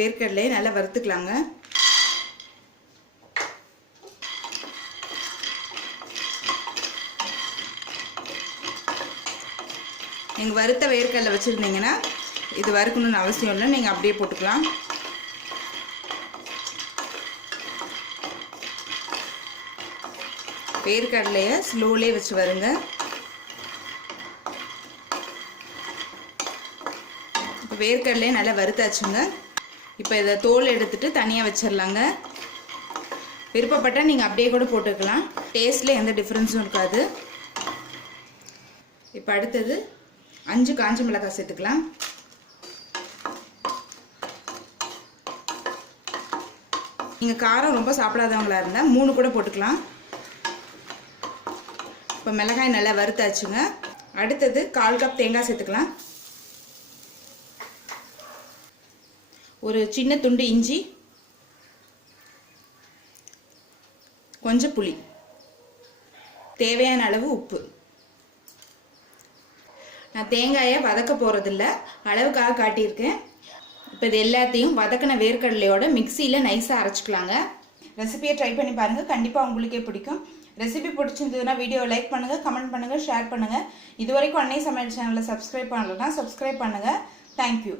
வேர்க்கடலையை நல்லா வறுத்துக்கலாங்க. நீங்கள் வறுத்த வேர்க்கடலை வச்சுருந்தீங்கன்னா இது வறுக்கணும்னு அவசியம் இல்லை, நீங்கள் அப்படியே போட்டுக்கலாம். வேர்க்கடலையை ஸ்லோலே வச்சு வருங்க. இப்போ வேர்க்கடலையை நல்லா வறுத்தாச்சுங்க. இப்போ இதை தோல் எடுத்துட்டு தனியாக வச்சிடலாங்க. விருப்பப்பட்டால் நீங்கள் அப்படியே கூட போட்டுக்கலாம், டேஸ்ட்டில் எந்த டிஃப்ரென்ஸும் இருக்காது. இப்போ அடுத்தது 5 காஞ்ச மிளகாய் சேர்த்துக்கலாம். நீங்கள் காரம் ரொம்ப சாப்பிடாதவங்களா இருந்தால் 3 கூட போட்டுக்கலாம். இப்போ மிளகாய் நல்லா வறுத்தாச்சுங்க. அடுத்தது 1/4 கப் தேங்காய் சேர்த்துக்கலாம். ஒரு சின்ன துண்டு இஞ்சி, கொஞ்சம் புளி, தேவையான அளவு உப்பு. நான் தேங்காயை வதக்க போகிறதில்ல, அளவுக்காக காட்டியிருக்கேன். இப்போ இது எல்லாத்தையும் வதக்கின வேர்க்கடலையோட மிக்சியில் நைஸாக அரைச்சிக்கலாங்க. ரெசிபியை ட்ரை பண்ணி பாருங்கள், கண்டிப்பாக உங்களுக்கே பிடிக்கும். ரெசிபி பிடிச்சிருந்ததுன்னா வீடியோவை லைக் பண்ணுங்கள், கமெண்ட் பண்ணுங்கள், ஷேர் பண்ணுங்கள். இது வரைக்கும் அன்னை சமையல் சேனலை சப்ஸ்கிரைப் பண்ணலைன்னா சப்ஸ்கிரைப் பண்ணுங்கள். தேங்க்யூ.